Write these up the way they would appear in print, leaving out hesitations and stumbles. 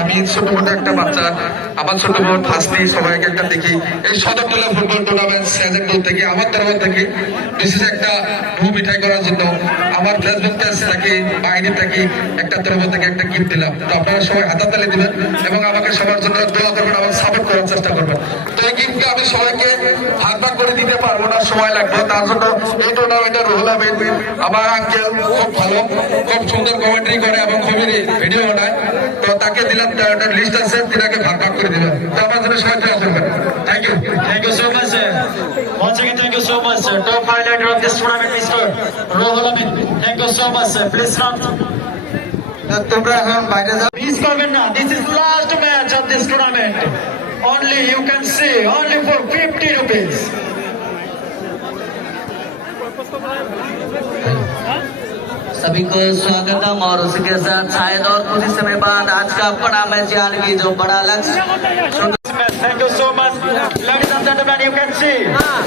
আমি ছোট মতো একটা বাচ্চা, আমার ছোট বোন ফার্স্টে সবাইকে একটা দেখি এই সদরতলা ফুটবল টুর্নামেন্ট সেজেন্ডল থেকে আমার তরফ থেকে বিশেষ একটা ভূ মিঠাই করার জন্য আমার ফেসবুক পেজ থেকে বাইরে থেকে একটা তরফ থেকে একটা গিফট দিলাম। তো আপনারা সবাই হাতাতালি দিবেন এবং আমাকে সবার জন্য দোয়া করবেন, আমার সাপোর্ট করার চেষ্টা করবেন। তো এই গিফটটা আমি সবাইকে ভাগ ভাগ করে দিতে পারবো না, সময় লাগবে। তার জন্য এই টুর্নামেন্টের রুহুল আমিন আমার আঙ্কেল খুব ভালো, খুব সুন্দর কমেন্ট্রি করে এবং খুবই ভিডিও বানায়। তো তাকে দিলাম, একটা লিস্ট আছে, তিনাকে ভাগ ভাগ করে দিলাম। তো আমার জন্য সবাই দোয়া করবেন। Thank you, thank you so much sir. Once again, thank you so much sir. Top highlighter of this tournament is Mr. Ruhul Amin. Thank you so much sir. Please round. তোমরা এখন বাইরে যাও। Miss করবেন না, this is last match of this tournament. Only you can see, only for 50 rupees. सभी को स्वागतम और उसी के साथ शायद और कुछ ही समय बाद आज का बड़ा मैच यानी कि जो बड़ा लक्ष्य। Thank you so much. Ladies and gentlemen, you can see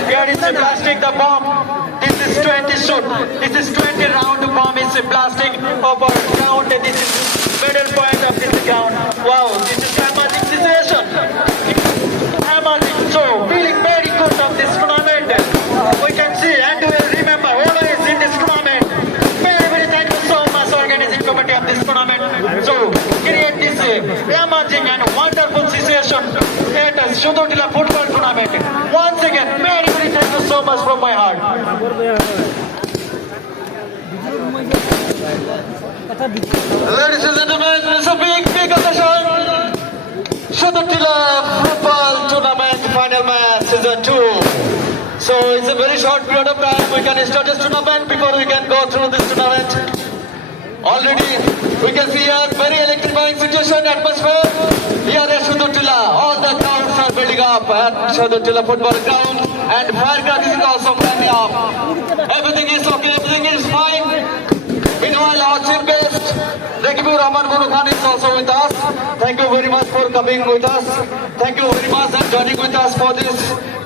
here is a plastic the bomb. This is 20 shoot. This is 20 round bomb is a plastic over ground. This is middle point of this ground. Wow, this is amazing situation. Amazing. So feeling very good of this tournament. We can see and we will remember always in this tournament. Very thank you so much organizing committee of this tournament. So create this amazing and wonderful situation. It is Sudotila football tournament. Once again, very thank you so much from my heart. Ladies and gentlemen, it's a big occasion. Sudotila football tournament final match season 2. So it's a very short period of time. We can start this tournament before we can go through this tournament. Already we can see a very electrifying situation atmosphere here at Sudotila. All the crowds are building up at Sudotila football ground and firecrackers is also burning up. Everything is okay, everything is fine. Meanwhile, our chief guest, Rekibur Rahman Mulu Khan is also with us. Thank you very much for coming with us. Thank you very much and joining with us for this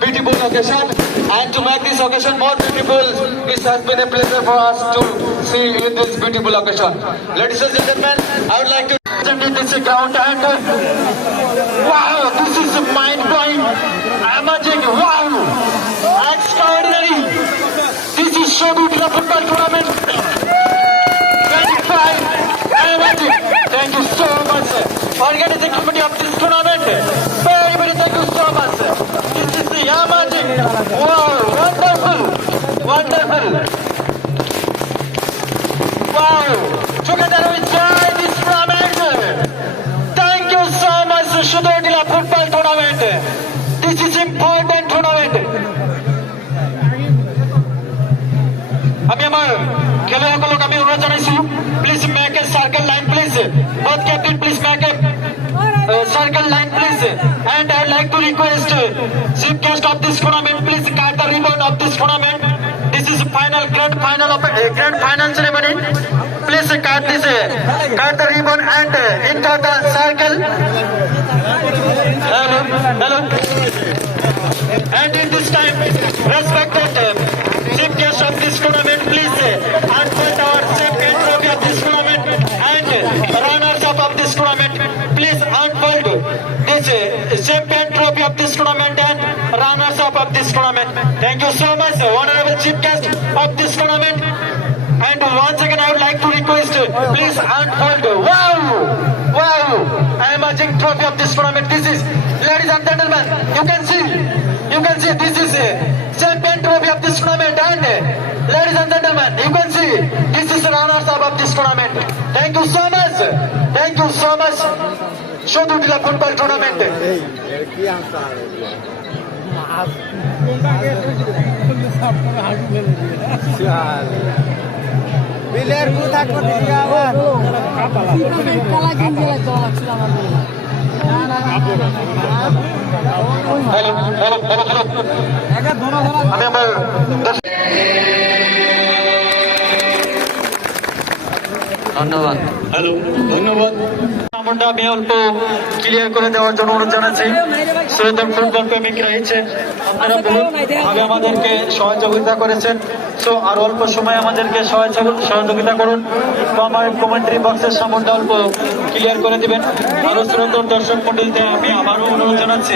beautiful occasion. And to make this occasion more beautiful, this has been a pleasure for us to see in this beautiful occasion. Ladies and gentlemen, I would like to present this ground and wow, this is mind-blowing, amazing, wow, extraordinary. This is Sudotila football tournament. 25, amazing. Thank you so much, organizing committee of this tournament. Very thank you so much. This is the amazing. Wow, wonderful. Wow, together we join this tournament. Thank you so much, Sudotila football tournament. This is important tournament. আমি আমার খেলোয়াড়গুলোক আমি অনুরোধ জানাইছি, please make a circle line please, both captain please make a circle line please, and I would like to request chief guest of this tournament please cut the ribbon of this tournament. This is grand final ceremony. Please cut the ribbon and enter the circle. Hello. And in this time, respected chief guest of this tournament, please unfold our champion trophy of this tournament and runners-up of this tournament. Please unfold this champion trophy of this tournament and runners-up of this tournament. Thank you so much, honorable chief guest of this tournament. And once again, I would like to request, please unfold. Wow, amazing trophy of this tournament. This is, ladies and gentlemen, you can see this is a champion trophy of this tournament. And ladies and gentlemen, you can see this is runners-up of this tournament. Thank you so much, Sudotila football tournament. বিলের কথা করতে দিও আবার কালা গিয়ে লাগছিল আমার ধন্যবাদ। ধন্যবাদ। আমরা আমি অল্প ক্লিয়ার করে দেওয়ার জন্য অনুরোধ জানাচ্ছি। শ্রোতা ফুটবল প্রেমিক রয়েছে, আপনারা ভাবে আমাদেরকে সহযোগিতা করেছেন। সো আর অল্প সময় আমাদেরকে সহযোগিতা করুন। তো আমার কমেন্ট্রি বক্সের সামনে অল্প ক্লিয়ার করে দিবেন। আরো শ্রোতর দর্শক মন্ডলীতে আমি আবারও অনুরোধ জানাচ্ছি